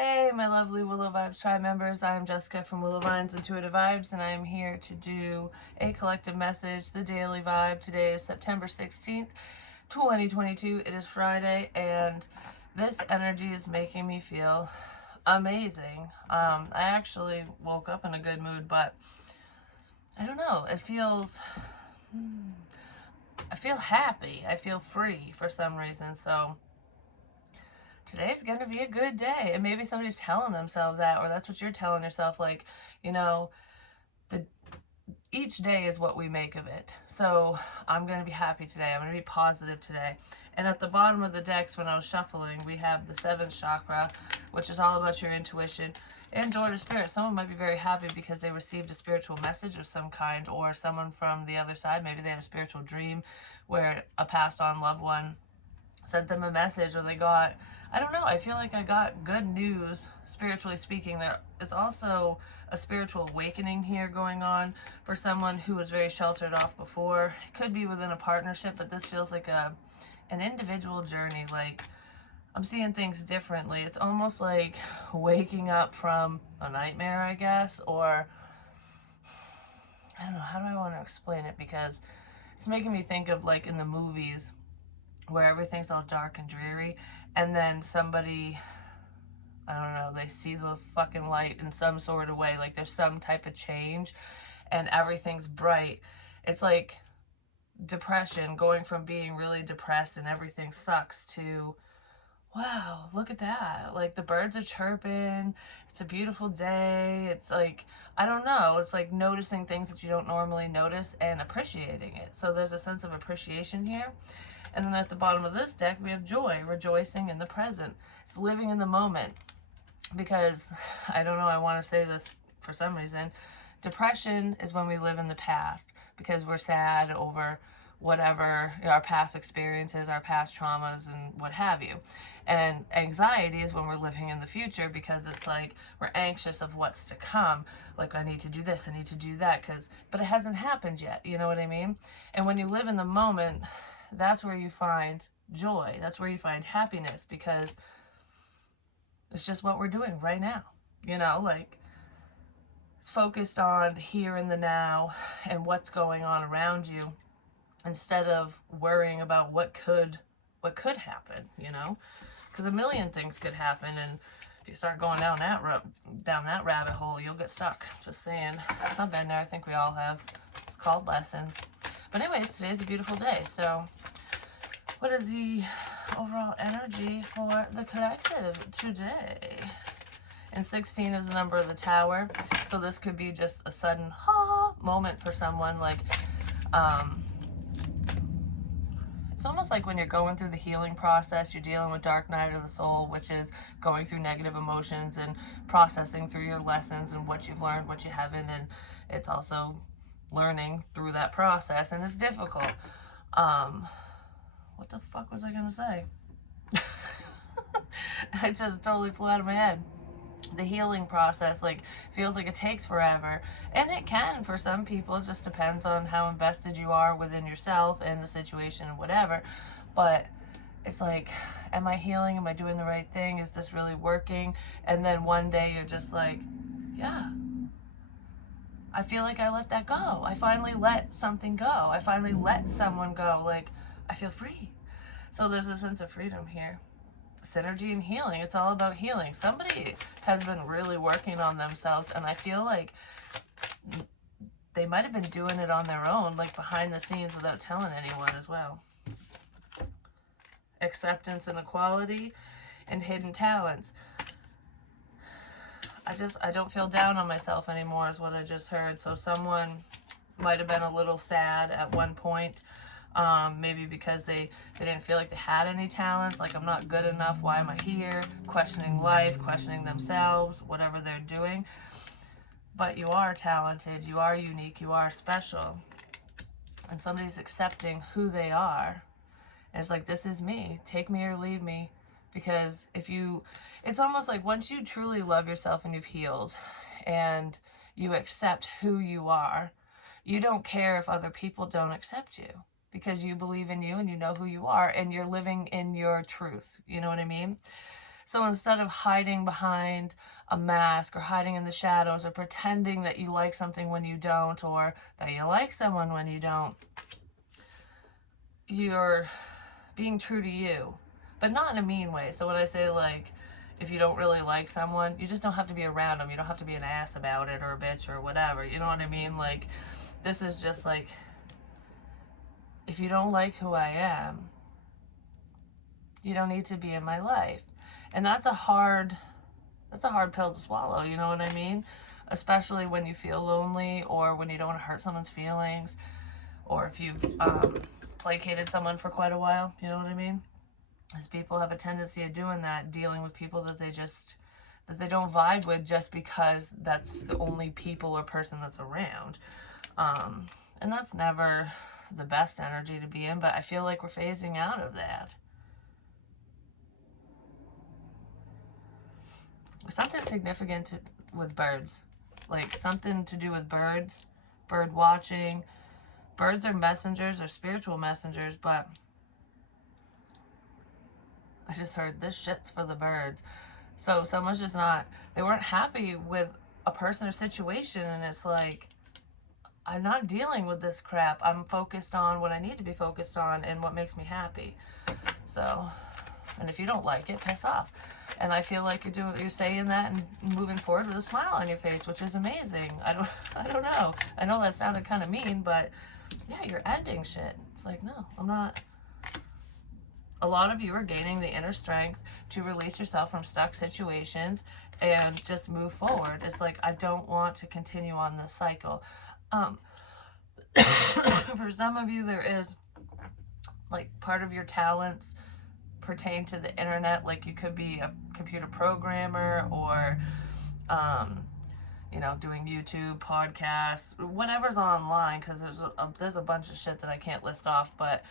Hey, my lovely Willow Vibes Tribe members. I am Jessica from Willow Vines Intuitive Vibes, and I am here to do a collective message, the daily vibe. Today is September 16th, 2022. It is Friday, and this energy is making me feel amazing. I actually woke up in a good mood, but I don't know. I feel happy. I feel free for some reason. So today's gonna be a good day. And maybe somebody's telling themselves that, or that's what you're telling yourself, like, you know, the each day is what we make of it. So I'm gonna be happy today. I'm gonna be positive today. And at the bottom of the decks, when I was shuffling, we have the seventh chakra, which is all about your intuition and door to spirit. Someone might be very happy because they received a spiritual message of some kind, or someone from the other side, maybe they had a spiritual dream where a passed on loved one sent them a message, or they got, I don't know, I feel like I got good news, spiritually speaking. There is also a spiritual awakening here going on for someone who was very sheltered off before. It could be within a partnership, but this feels like an individual journey. Like, I'm seeing things differently. It's almost like waking up from a nightmare, I guess, or I don't know, how do I want to explain it, because it's making me think of, like, in the movies where everything's all dark and dreary, and then somebody, I don't know, they see the fucking light in some sort of way, like there's some type of change and everything's bright. It's like depression, going from being really depressed and everything sucks to, wow, look at that, like the birds are chirping, it's a beautiful day. It's like, I don't know, it's like noticing things that you don't normally notice and appreciating it. So there's a sense of appreciation here. And then at the bottom of this deck, we have joy, rejoicing in the present. It's living in the moment. Because, I don't know, I want to say this for some reason. Depression is when we live in the past because we're sad over whatever, our past experiences, our past traumas, and what have you. And anxiety is when we're living in the future because it's like we're anxious of what's to come. Like, I need to do this, I need to do that, but it hasn't happened yet, you know what I mean? And when you live in the moment, that's where you find joy. That's where you find happiness, because it's just what we're doing right now. Like, it's focused on here and the now and what's going on around you, instead of worrying about what could happen, because a million things could happen, and if you start going down that rabbit hole, you'll get stuck. Just saying. I've been there. I think we all have. It's called lessons. But anyways, today's a beautiful day. So what is the overall energy for the collective today? And 16 is the number of the tower. So this could be just a sudden moment for someone. Like, it's almost like when you're going through the healing process, you're dealing with dark night of the soul, which is going through negative emotions and processing through your lessons and what you've learned, what you haven't, and it's also learning through that process, and it's difficult. What the fuck was I gonna say? It just totally flew out of my head. The healing process, like, feels like it takes forever, and it can for some people. It just depends on how invested you are within yourself and the situation and whatever. But it's like, am I healing? Am I doing the right thing? Is this really working? And then one day you're just like, yeah, I feel like I let that go. I finally let something go. I finally let someone go. Like, I feel free. So there's a sense of freedom here. Synergy and healing. It's all about healing. Somebody has been really working on themselves, and I feel like they might have been doing it on their own, like behind the scenes, without telling anyone as well. Acceptance and equality and hidden talents. I don't feel down on myself anymore, is what I just heard. So someone might have been a little sad at one point. Maybe because they didn't feel like they had any talents, like, I'm not good enough, why am I here, questioning life, questioning themselves, whatever they're doing. But you are talented, you are unique, you are special, and somebody's accepting who they are, and it's like, this is me, take me or leave me. Because it's almost like once you truly love yourself and you've healed and you accept who you are, you don't care if other people don't accept you, because you believe in you and you know who you are and you're living in your truth. You know what I mean? So instead of hiding behind a mask or hiding in the shadows or pretending that you like something when you don't, or that you like someone when you don't, you're being true to you, but not in a mean way. So when I say, like, if you don't really like someone, you just don't have to be around them. You don't have to be an ass about it or a bitch or whatever. You know what I mean? Like, this is just like, if you don't like who I am, you don't need to be in my life. And that's a hard pill to swallow, you know what I mean? Especially when you feel lonely, or when you don't want to hurt someone's feelings, or if you've placated someone for quite a while, you know what I mean? As people have a tendency of doing that, dealing with people that they don't vibe with just because that's the only people or person that's around. And that's never the best energy to be in, but I feel like we're phasing out of that. Something significant with birds, like something to do with birds, bird watching. Birds are messengers, or spiritual messengers, but I just heard this shit's for the birds. So someone's just not, they weren't happy with a person or situation, and it's like, I'm not dealing with this crap. I'm focused on what I need to be focused on and what makes me happy. So, and if you don't like it, piss off. And I feel like you're saying that and moving forward with a smile on your face, which is amazing. I don't know. I know that sounded kind of mean, but yeah, you're ending shit. It's like, no, I'm not. A lot of you are gaining the inner strength to release yourself from stuck situations and just move forward. It's like, I don't want to continue on this cycle. For some of you, there is, like, part of your talents pertain to the internet. Like, you could be a computer programmer, or doing YouTube, podcasts, whatever's online, because there's a bunch of shit that I can't list off, but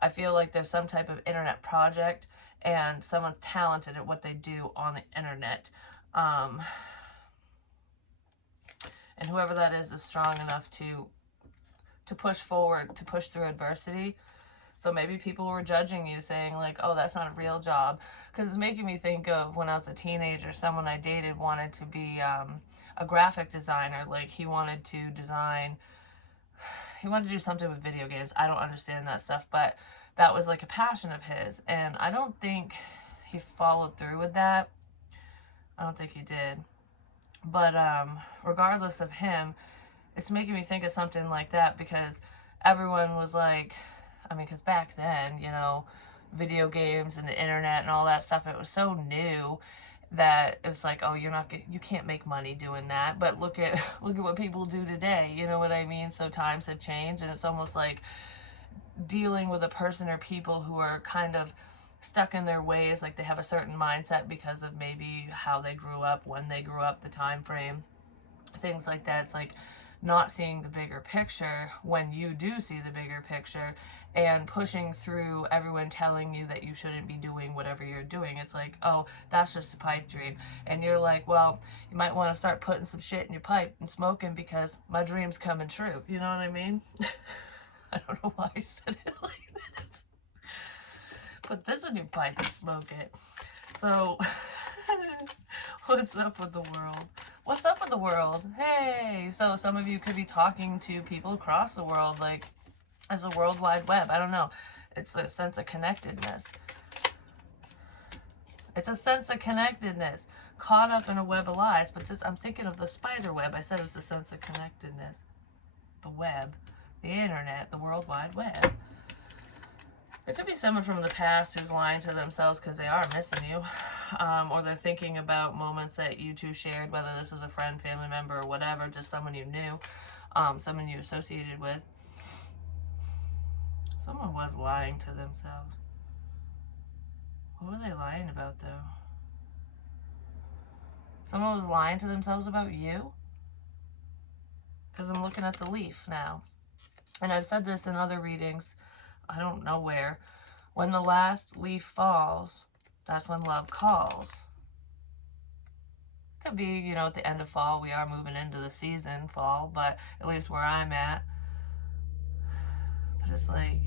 I feel like there's some type of internet project, and someone's talented at what they do on the internet. And whoever that is strong enough to push forward, to push through adversity. So maybe people were judging you, saying like, oh, that's not a real job. Because it's making me think of when I was a teenager, someone I dated wanted to be a graphic designer. Like, he wanted to do something with video games. I don't understand that stuff, but that was like a passion of his. And I don't think he followed through with that. I don't think he did. But regardless of him, it's making me think of something like that, because everyone was like, because back then, video games and the internet and all that stuff, it was so new that it's like, oh, you can't make money doing that. But look at what people do today, you know what I mean? So times have changed, and it's almost like dealing with a person or people who are kind of stuck in their ways, like they have a certain mindset because of maybe how they grew up, when they grew up, the time frame, things like that. It's like not seeing the bigger picture when you do see the bigger picture, and pushing through everyone telling you that you shouldn't be doing whatever you're doing. It's like, oh, that's just a pipe dream. And you're like, well, you might want to start putting some shit in your pipe and smoking, because my dream's coming true. You know what I mean? I don't know why I said it like that. Put this in your pipe and smoke it. So, what's up with the world? What's up with the world? Hey! So some of you could be talking to people across the world, like, as a World Wide Web. I don't know. It's a sense of connectedness. It's a sense of connectedness. Caught up in a web of lies. But I'm thinking of the spider web. I said it's a sense of connectedness. The web. The internet. The World Wide Web. There could be someone from the past who's lying to themselves because they are missing you. Or they're thinking about moments that you two shared, whether this is a friend, family member, or whatever, just someone you knew, someone you associated with. Someone was lying to themselves. What were they lying about, though? Someone was lying to themselves about you? Because I'm looking at the leaf now. And I've said this in other readings, I don't know where. When the last leaf falls, that's when love calls. Could be, at the end of fall. We are moving into the season, fall, but at least where I'm at. But it's like,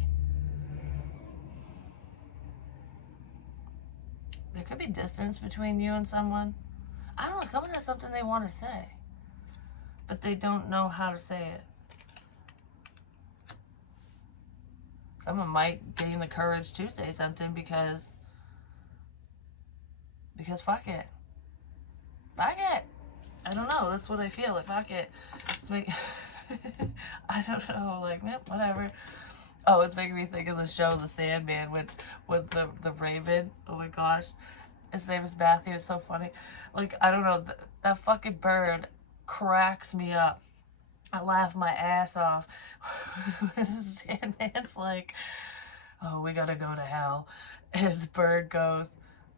there could be distance between you and someone. I don't know, someone has something they want to say, but they don't know how to say it. Someone might gain the courage to say something because fuck it. Fuck it. I don't know. That's what I feel. Like, fuck it. It's make I don't know. Like, man, whatever. Oh, it's making me think of the show The Sandman with the raven. Oh my gosh. His name is Matthew. It's so funny. Like, I don't know. That fucking bird cracks me up. I laugh my ass off. Sandman's like, oh, we gotta go to hell. And the bird goes,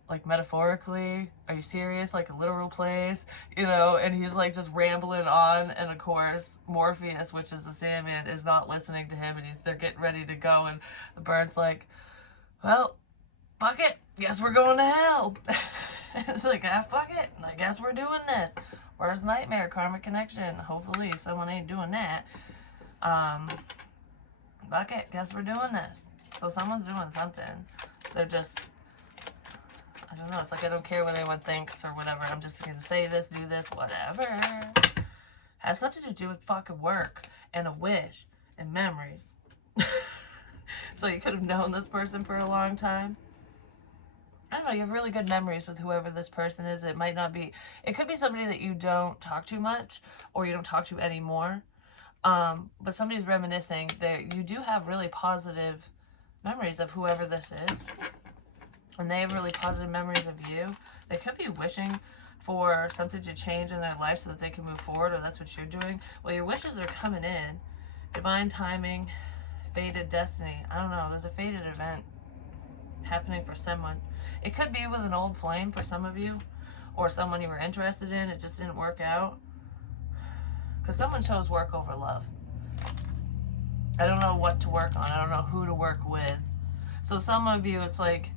like, metaphorically, are you serious? Like a literal place, you know? And he's like just rambling on, and of course Morpheus, which is the Sandman, is not listening to him, and they're getting ready to go, and the bird's like, well, fuck it, guess we're going to hell. It's like, ah, fuck it, I guess we're doing this. Where's Nightmare, Karmic Connection? Hopefully someone ain't doing that. Fuck it, guess we're doing this. So someone's doing something. They're just, I don't know, it's like I don't care what anyone thinks or whatever. I'm just gonna say this, do this, whatever. Has something to do with fucking work and a wish and memories. So you could have known this person for a long time. I don't know, you have really good memories with whoever this person is. It might not be, it could be somebody that you don't talk to much or you don't talk to anymore. But somebody's reminiscing. You do have really positive memories of whoever this is. And they have really positive memories of you. They could be wishing for something to change in their life so that they can move forward, or that's what you're doing. Well, your wishes are coming in. Divine timing, fated destiny. I don't know. There's a fated event happening for someone. It could be with an old flame for some of you, or someone you were interested in. It just didn't work out. Because someone chose work over love. I don't know what to work on. I don't know who to work with. So some of you, it's like,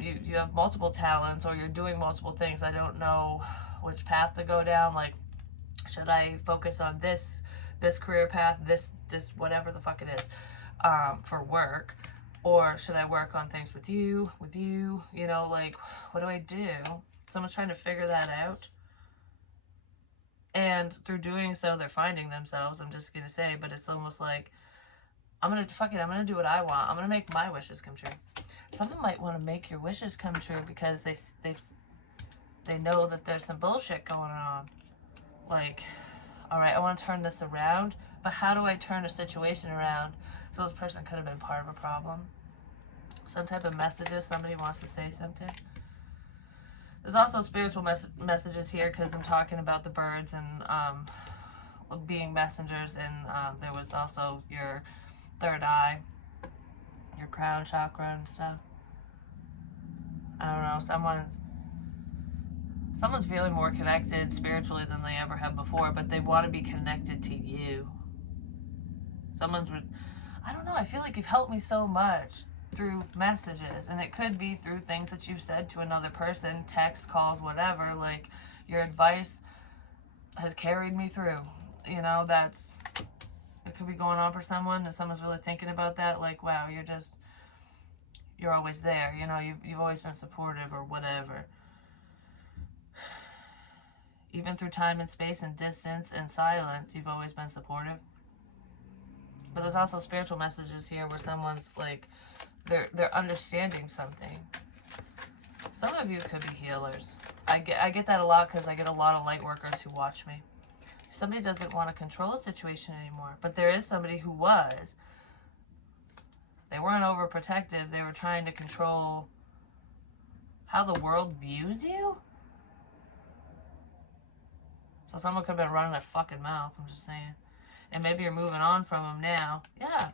you have multiple talents, or you're doing multiple things. I don't know which path to go down. Like, should I focus on this career path, this whatever the fuck it is, for work, or should I work on things with you, you know, like, what do I do? Someone's trying to figure that out. And through doing so, they're finding themselves, I'm just gonna say, but it's almost like, I'm gonna do what I want. I'm gonna make my wishes come true. Someone might want to make your wishes come true because they know that there's some bullshit going on. Like, all right, I want to turn this around, but how do I turn a situation around? So this person could have been part of a problem. Some type of messages, somebody wants to say something. There's also spiritual messages here, because I'm talking about the birds and being messengers, and there was also your third eye, your crown chakra and stuff. I don't know, someone's feeling more connected spiritually than they ever have before, but they want to be connected to you. I don't know, I feel like you've helped me so much through messages, and it could be through things that you've said to another person, text, calls, whatever. Like, your advice has carried me through. You know, it could be going on for someone, and someone's really thinking about that. Like, wow, you're always there. You know, you've always been supportive or whatever. Even through time and space and distance and silence, you've always been supportive. But there's also spiritual messages here where someone's like, they're understanding something. Some of you could be healers. I get that a lot because I get a lot of light workers who watch me. Somebody doesn't want to control a situation anymore, but there is somebody who was. They weren't overprotective. They were trying to control how the world views you. So someone could have been running their fucking mouth, I'm just saying. And maybe you're moving on from them now. Yeah.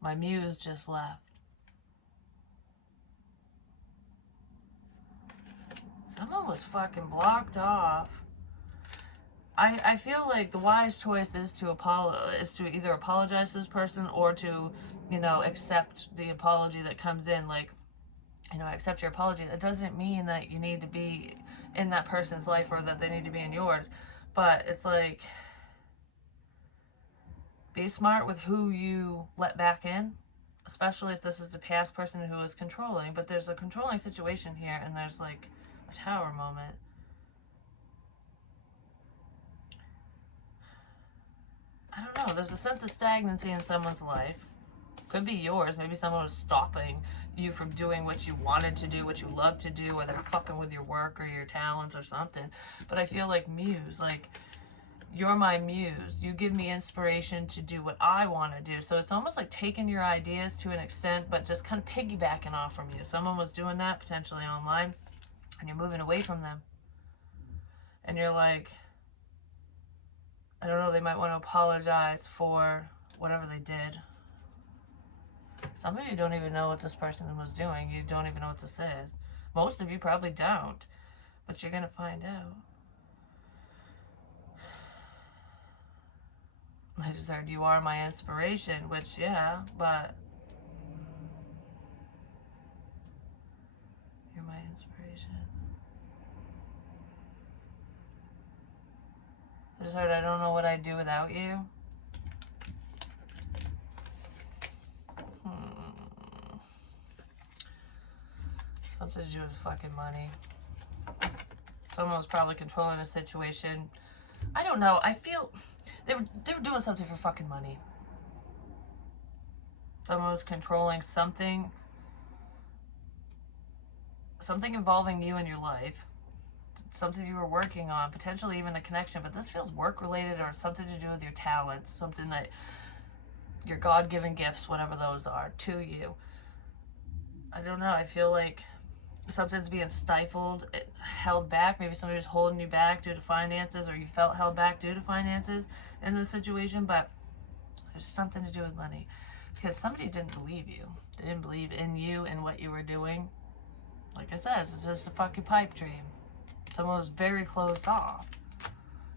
My muse just left. Someone was fucking blocked off. I feel like the wise choice is to either apologize to this person, or to, you know, accept the apology that comes in. Like, you know, accept your apology. That doesn't mean that you need to be in that person's life or that they need to be in yours. But it's like, be smart with who you let back in. especially if this is the past person who is controlling. But there's a controlling situation here, and there's like a tower moment. I don't know. There's a sense of stagnancy in someone's life. Could be yours. Maybe someone was stopping you from doing what you wanted to do, what you love to do, or they're fucking with your work or your talents or something. But I feel like muse, like, you're my muse. You give me inspiration to do what I want to do. So it's almost like taking your ideas to an extent, but just kind of piggybacking off from you. Someone was doing that potentially online, and you're moving away from them. And you're like, I don't know, they might want to apologize for whatever they did. Some of you don't even know what this person was doing. You don't even know what this is. Most of you probably don't, but you're going to find out. I just heard you are my inspiration, which, yeah, but you're my inspiration. I just heard I don't know what I'd do without you. Something to do with fucking money. Someone was probably controlling a situation. I don't know. I feel they were doing something for fucking money. Someone was controlling something involving you in your life. Something you were working on, potentially even a connection, but this feels work related or something to do with your talents, something that your God-given gifts, whatever those are, to you. I don't know. I feel like something's being stifled, held back. Maybe somebody was holding you back due to finances, or you felt held back due to finances in this situation, but there's something to do with money. Because somebody didn't believe you. They didn't believe in you and what you were doing. Like I said, it's just a fucking pipe dream. Someone was very closed off.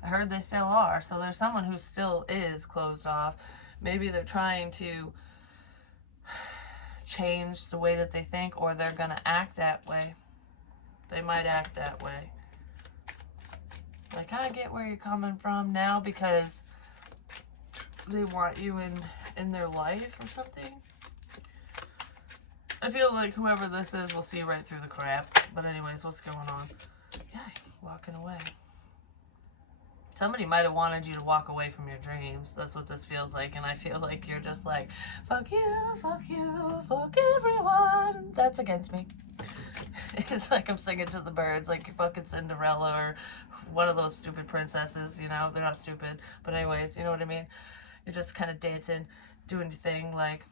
I heard they still are. So there's someone who still is closed off. Maybe they're trying to change the way that they think, or they're going to act that way. They might act that way. Like, I get where you're coming from now because they want you in their life or something. I feel like whoever this is will see right through the crap. But anyways, what's going on? Yeah, walking away. Somebody might have wanted you to walk away from your dreams. That's what this feels like. And I feel like you're just like, fuck you, fuck everyone. That's against me. It's like I'm singing to the birds, like you're fucking Cinderella or one of those stupid princesses, you know? They're not stupid. But anyways, you know what I mean? You're just kind of dancing, doing your thing like,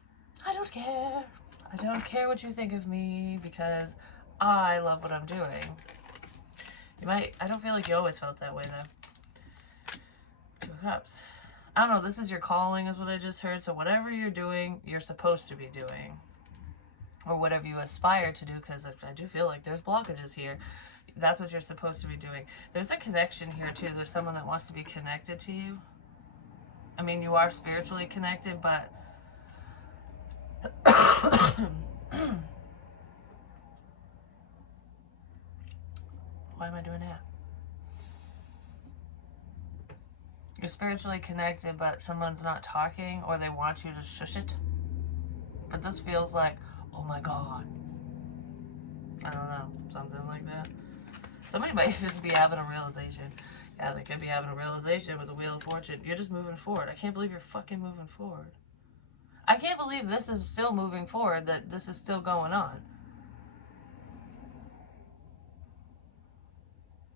I don't care. I don't care what you think of me because I love what I'm doing. You might, I don't feel like you always felt that way though. Two of Cups. I don't know, this is your calling is what I just heard. So whatever you're doing, you're supposed to be doing. Or whatever you aspire to do, because I do feel like there's blockages here. That's what you're supposed to be doing. There's a connection here too. There's someone that wants to be connected to you. I mean, you are spiritually connected, but why am I doing that? You're spiritually connected, but someone's not talking, or they want you to shush it. But this feels like, oh my God. I don't know, something like that. Somebody might just be having a realization. Yeah, they could be having a realization with the Wheel of Fortune. You're just moving forward. I can't believe you're fucking moving forward. I can't believe this is still moving forward, that this is still going on.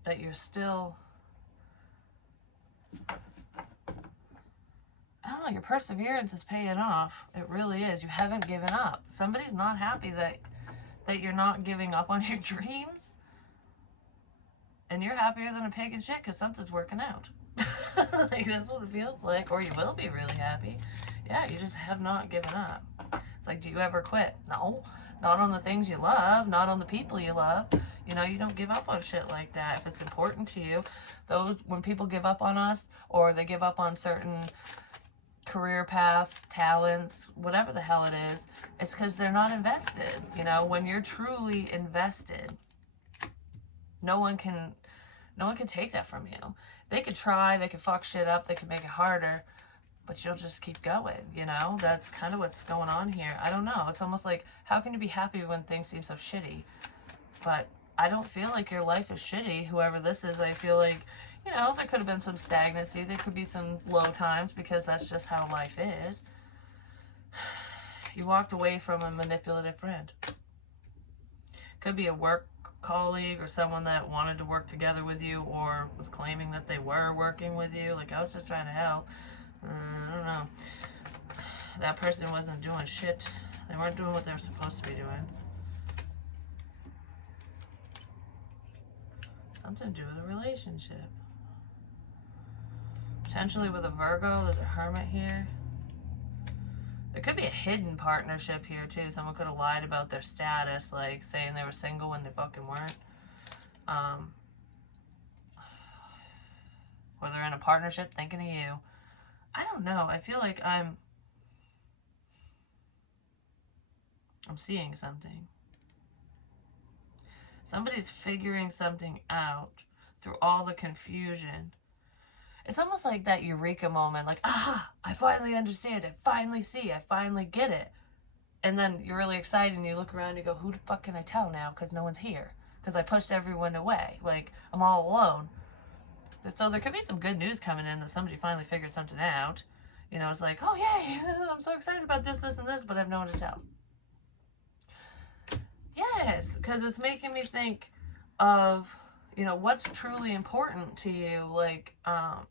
That you're still... I don't know, your perseverance is paying off. It really is. You haven't given up. Somebody's not happy that you're not giving up on your dreams. And you're happier than a pig in shit because something's working out. Like, that's what it feels like. Or you will be really happy. Yeah, you just have not given up. It's like, do you ever quit? No. Not on the things you love. Not on the people you love. You know, you don't give up on shit like that. If it's important to you, when people give up on us, or they give up on certain career paths, talents, whatever the hell it is, it's because they're not invested. You know, when you're truly invested, no one can take that from you. They could try, they could fuck shit up, they could make it harder, but you'll just keep going, you know? That's kind of what's going on here. I don't know. It's almost like, how can you be happy when things seem so shitty? But I don't feel like your life is shitty, whoever this is. I feel like, you know, there could have been some stagnancy. There could be some low times because that's just how life is. You walked away from a manipulative friend. Could be a work colleague or someone that wanted to work together with you or was claiming that they were working with you. Like, I was just trying to help. I don't know. That person wasn't doing shit. They weren't doing what they were supposed to be doing. Something to do with a relationship. Potentially with a Virgo. There's a Hermit here. There could be a hidden partnership here too. Someone could have lied about their status, like saying they were single when they fucking weren't. Or they're in a partnership thinking of you. I don't know. I feel like I'm seeing something. Somebody's figuring something out through all the confusion. It's almost like that eureka moment, like, ah, I finally understand, I finally see, I finally get it. And then you're really excited and you look around and you go, who the fuck can I tell now? Because no one's here. Because I pushed everyone away. Like, I'm all alone. So there could be some good news coming in that somebody finally figured something out. You know, it's like, oh, yay, I'm so excited about this, this, and this, but I have no one to tell. Yes, because it's making me think of, you know, what's truly important to you. Like,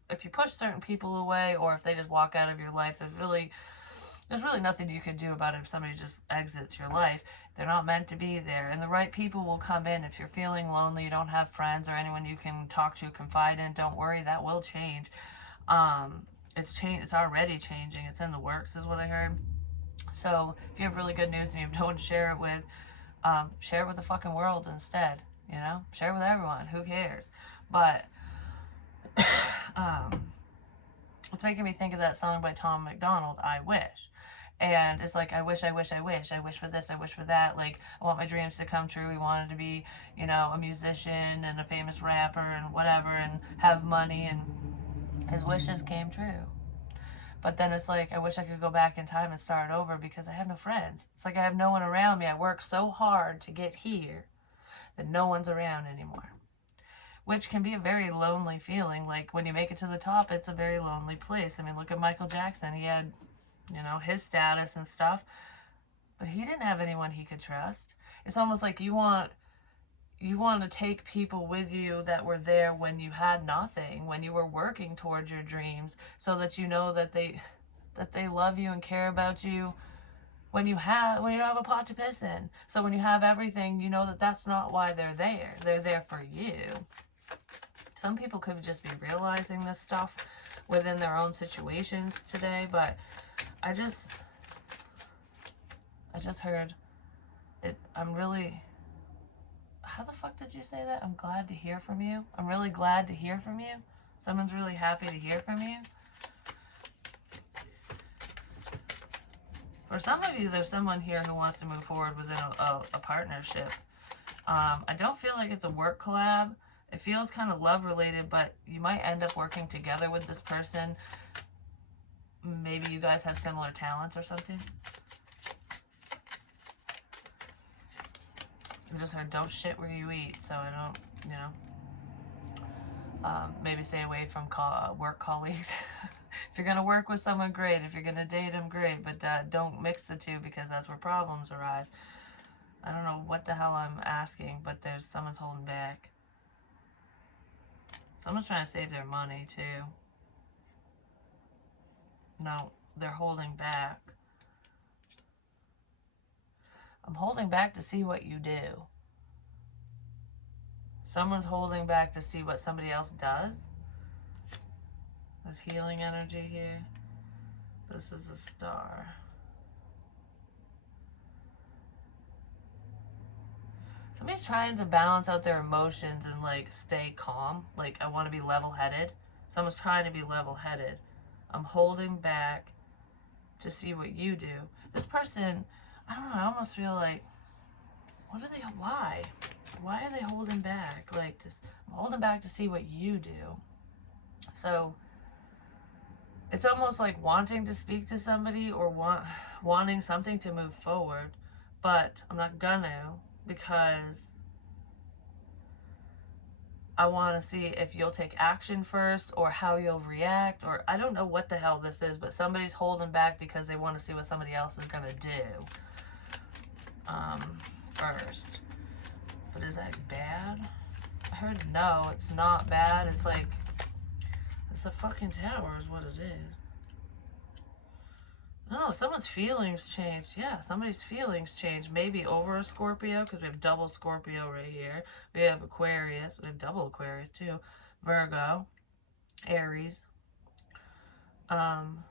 if you push certain people away or if they just walk out of your life, there's really nothing you can do about it if somebody just exits your life. They're not meant to be there. And the right people will come in. If you're feeling lonely, you don't have friends or anyone you can talk to, confide in, don't worry, that will change. It's already changing. It's in the works is what I heard. So if you have really good news and you have no one to share it with, share it with the fucking world instead. You know, share it with everyone. Who cares? But it's making me think of that song by Tom McDonald, I Wish. And it's like, I wish, I wish, I wish. I wish for this, I wish for that. Like, I want my dreams to come true. He wanted to be, you know, a musician and a famous rapper and whatever and have money, and his wishes came true. But then it's like, I wish I could go back in time and start over because I have no friends. It's like I have no one around me. I worked so hard to get here that no one's around anymore. Which can be a very lonely feeling. Like, when you make it to the top, it's a very lonely place. I mean, look at Michael Jackson. He had, you know, his status and stuff, but he didn't have anyone he could trust. It's almost like you want to take people with you that were there when you had nothing, when you were working towards your dreams, so that you know that they love you and care about you when you don't have a pot to piss in. So when you have everything, you know that that's not why they're there. They're there for you. Some people could just be realizing this stuff within their own situations today, but I just heard it. I'm really, how the fuck did you say that? I'm glad to hear from you. I'm really glad to hear from you. Someone's really happy to hear from you. For some of you, there's someone here who wants to move forward within a partnership. I don't feel like it's a work collab. It feels kind of love related, but you might end up working together with this person. Maybe you guys have similar talents or something. I just heard, don't shit where you eat, so I don't, you know. Maybe stay away from work colleagues. If you're going to work with someone, great. If you're going to date them, great. But don't mix the two because that's where problems arise. I don't know what the hell I'm asking, but someone's holding back. Someone's trying to save their money, too. No, they're holding back. I'm holding back to see what you do. Someone's holding back to see what somebody else does. There's healing energy here. This is a star. Somebody's trying to balance out their emotions and, like, stay calm. Like, I want to be level-headed. Someone's trying to be level-headed. I'm holding back to see what you do. This person, I don't know, I almost feel like, why? Why are they holding back? Like, I'm holding back to see what you do. So, It's almost like wanting to speak to somebody or wanting something to move forward, but I'm not gonna, because I want to see if you'll take action first or how you'll react, or I don't know what the hell this is, but somebody's holding back because they want to see what somebody else is going to do first. But is that bad? I heard no, it's not bad. It's like, it's a fucking tower is what it is. No, someone's feelings changed. Yeah, somebody's feelings changed. Maybe over a Scorpio, because we have double Scorpio right here. We have Aquarius. We have double Aquarius, too. Virgo. Aries. Somebody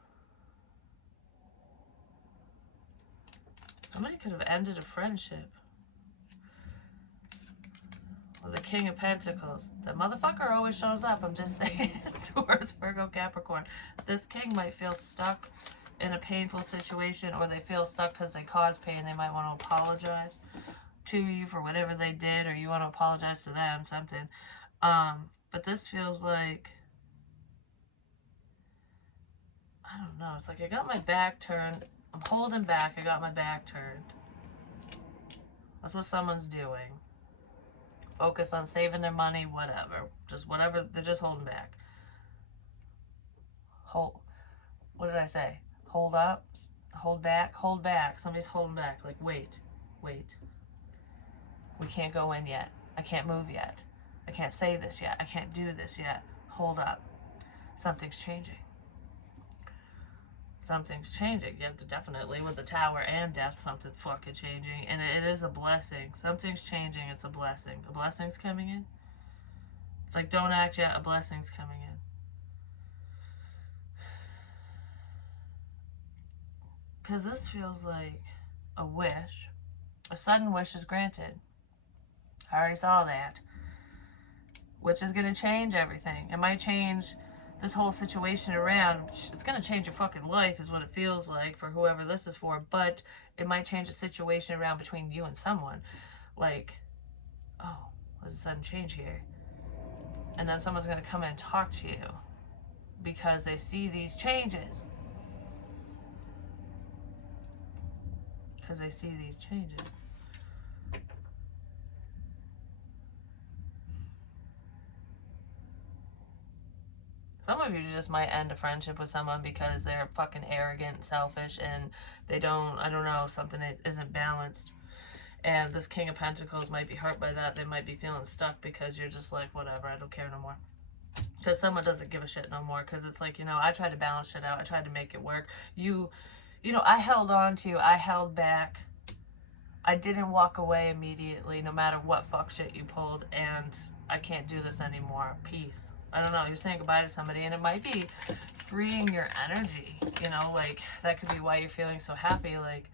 could have ended a friendship. Well, the King of Pentacles. The motherfucker always shows up. I'm just saying. Taurus, Virgo, Capricorn. This king might feel stuck in a painful situation, or they feel stuck because they caused pain. They might want to apologize to you for whatever they did, or you want to apologize to them, something. But this feels like, I don't know, it's like I got my back turned. I'm holding back. I got my back turned. That's what someone's doing. Focus on saving their money, whatever. Just whatever, they're just holding back. What did I say? Hold up, hold back, hold back. Somebody's holding back. Like, wait. We can't go in yet. I can't move yet. I can't say this yet. I can't do this yet. Hold up. Something's changing. Something's changing. You have to definitely, with the tower and death, something's fucking changing. And it is a blessing. Something's changing. It's a blessing. A blessing's coming in. It's like, don't act yet. A blessing's coming in. Because this feels like a wish. A sudden wish is granted. I already saw that. Which is going to change everything. It might change this whole situation around. It's going to change your fucking life is what it feels like for whoever this is for. But it might change the situation around between you and someone. Like, oh, there's a sudden change here. And then someone's going to come in and talk to you because they see these changes. Because they see these changes. Some of you just might end a friendship with someone because they're fucking arrogant, selfish, and they don't, I don't know, something isn't balanced. And this King of Pentacles might be hurt by that. They might be feeling stuck because you're just like, whatever, I don't care no more. Because someone doesn't give a shit no more. Because it's like, you know, I tried to balance shit out. I tried to make it work. You know, I held on to you. I held back. I didn't walk away immediately no matter what fuck shit you pulled. And I can't do this anymore. Peace. I don't know, you're saying goodbye to somebody, and it might be freeing your energy, you know, like, that could be why you're feeling so happy, like,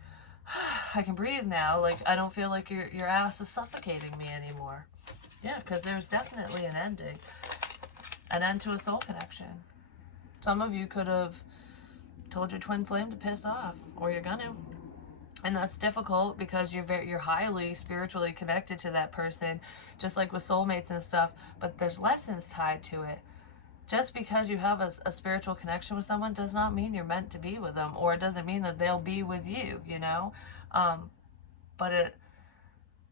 I can breathe now, like, I don't feel like your ass is suffocating me anymore. Yeah, because there's definitely an ending, an end to a soul connection. Some of you could have told your twin flame to piss off, or you're gonna. And that's difficult because you're highly spiritually connected to that person, just like with soulmates and stuff, but there's lessons tied to it. Just because you have a spiritual connection with someone does not mean you're meant to be with them, or it doesn't mean that they'll be with you, you know? But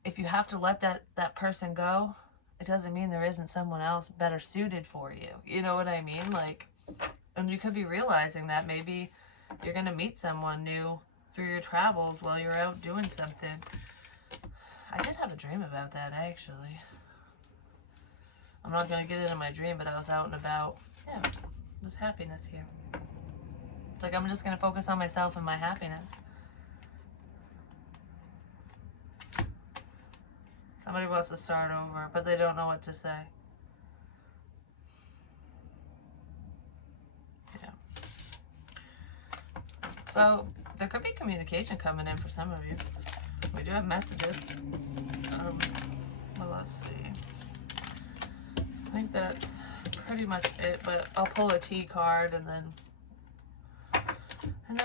if you have to let that person go, it doesn't mean there isn't someone else better suited for you. You know what I mean? Like, and you could be realizing that maybe you're going to meet someone new through your travels while you're out doing something. I did have a dream about that, actually. I'm not going to get into my dream, but I was out and about. Yeah, there's happiness here. It's like I'm just going to focus on myself and my happiness. Somebody wants to start over, but they don't know what to say. Yeah. So, there could be communication coming in for some of you. We do have messages. Well, let's see. I think that's pretty much it, but I'll pull a T card and then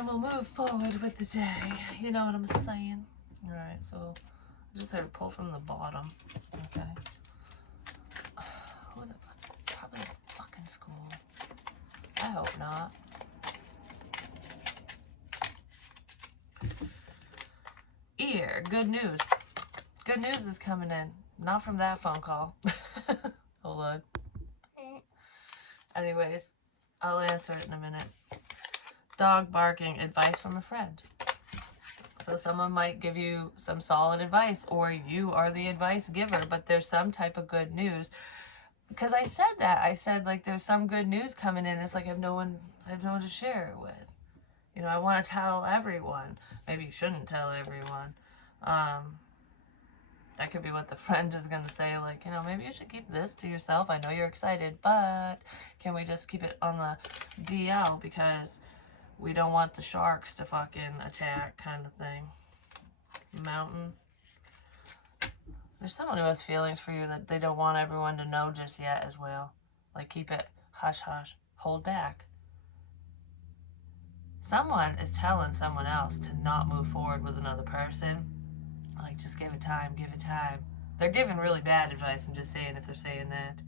we'll move forward with the day. You know what I'm saying? Alright, so I just had to pull from the bottom. Okay. Who the fuck? Probably the fucking school. I hope not. here. Good news. Good news is coming in. Not from that phone call. Hold on. Anyways, I'll answer it in a minute. Dog barking, advice from a friend. So someone might give you some solid advice, or you are the advice giver, but there's some type of good news. Because I said that. I said, like, there's some good news coming in. It's like I have no one to share it with. You know, I want to tell everyone. Maybe you shouldn't tell everyone. That could be what the friend is going to say, like, you know, maybe you should keep this to yourself. I know you're excited, but can we just keep it on the DL, because we don't want the sharks to fucking attack, kind of thing. Mountain. There's someone who has feelings for you that they don't want everyone to know just yet as well. Like, keep it hush hush. Hold back. Someone is telling someone else to not move forward with another person. Like, just give it time, give it time. They're giving really bad advice. I'm just saying, if they're saying that.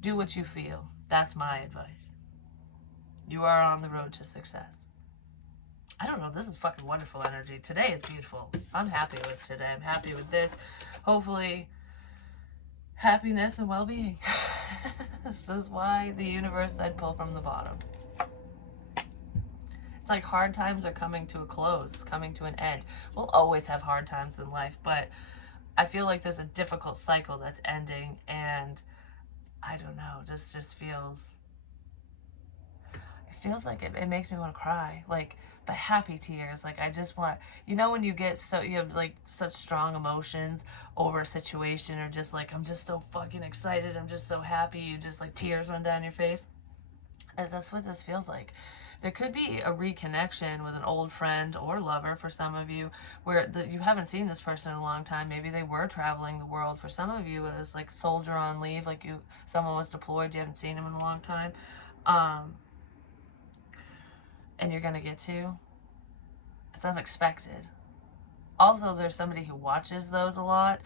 Do what you feel. That's my advice. You are on the road to success. I don't know. This is fucking wonderful energy. Today is beautiful. I'm happy with today. I'm happy with this. Hopefully, happiness and well-being. This is why the universe said pull from the bottom. It's like hard times are coming to a close. It's coming to an end. We'll always have hard times in life, but I feel like there's a difficult cycle that's ending, and I don't know. This just feels... It feels like it makes me want to cry. Like, but happy tears. Like, I just want... You know when you get so... You have, like, such strong emotions over a situation, or just, like, I'm just so fucking excited. I'm just so happy. You just, like, tears run down your face. And that's what this feels like. There could be a reconnection with an old friend or lover for some of you, where you haven't seen this person in a long time. Maybe they were traveling the world. For some of you, it was like soldier on leave, like someone was deployed, you haven't seen him in a long time. And you're going to get to. It's unexpected. Also, there's somebody who watches those a lot.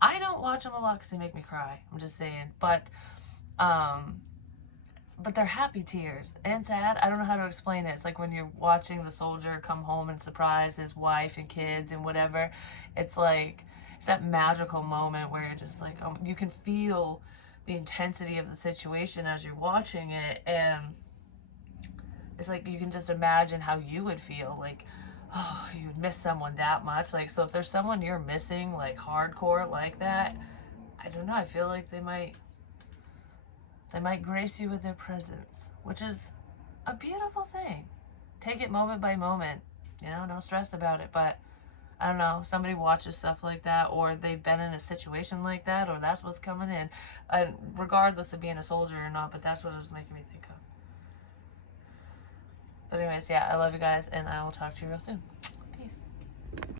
I don't watch them a lot because they make me cry. I'm just saying. But they're happy tears and sad. I don't know how to explain it. It's like when you're watching the soldier come home and surprise his wife and kids and whatever. It's like, it's that magical moment where you're just like, you can feel the intensity of the situation as you're watching it. And it's like, you can just imagine how you would feel. Like, oh, you would miss someone that much. Like, so if there's someone you're missing, like hardcore like that, I don't know. I feel like they might grace you with their presence, which is a beautiful thing. Take it moment by moment, you know, no stress about it. But I don't know, somebody watches stuff like that, or they've been in a situation like that, or that's what's coming in, regardless of being a soldier or not. But that's what it was making me think of. But anyways, yeah, I love you guys, and I will talk to you real soon. Peace.